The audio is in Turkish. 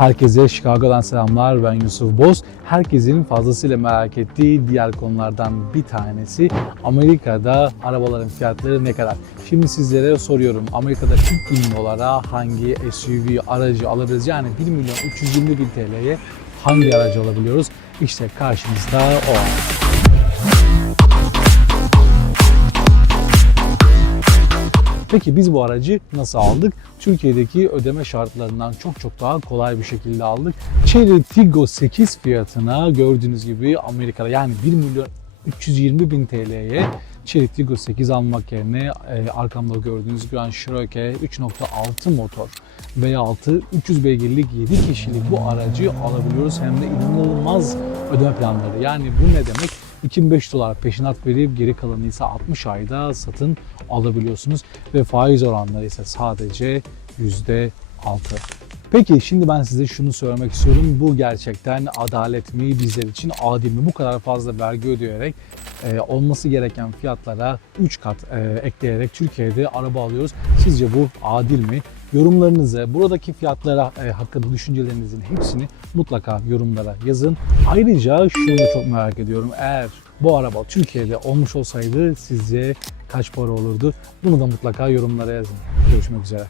Herkese Chicago'dan selamlar. Ben Yusuf Boz. Herkesin fazlasıyla merak ettiği diğer konulardan bir tanesi Amerika'da arabaların fiyatları ne kadar? Şimdi sizlere soruyorum. Amerika'da 40 bin dolara hangi SUV aracı alabiliriz? Yani 1 milyon 320 bin TL'ye hangi aracı alabiliyoruz? İşte karşınızda o Peki biz bu aracı nasıl aldık? Türkiye'deki ödeme şartlarından çok çok daha kolay bir şekilde aldık. Chery Tiggo 8 fiyatına gördüğünüz gibi Amerika'da yani 1 milyon 320 bin TL'ye Chery Tiggo 8 almak yerine e, arkamda gördüğünüz Grand Cherokee 3.6 motor V6 300 beygirlik 7 kişilik bu aracı alabiliyoruz. Hem de inanılmaz ödeme planları. Yani bu ne demek? 2500 dolar peşinat verip geri kalanı ise 60 ayda satın alabiliyorsunuz. Ve faiz oranları ise sadece %6. Peki şimdi ben size şunu söylemek istiyorum. Bu gerçekten adalet mi bizler için adil mi? Bu kadar fazla vergi ödeyerek e, olması gereken fiyatlara 3 kat e, ekleyerek Türkiye'de araba alıyoruz. Sizce bu adil mi? Yorumlarınızı, buradaki fiyatlara e, hakkında düşüncelerinizin hepsini mutlaka yorumlara yazın. Ayrıca şunu da çok merak ediyorum. Eğer bu araba Türkiye'de olmuş olsaydı sizce kaç para olurdu? Bunu da mutlaka yorumlara yazın. Görüşmek üzere.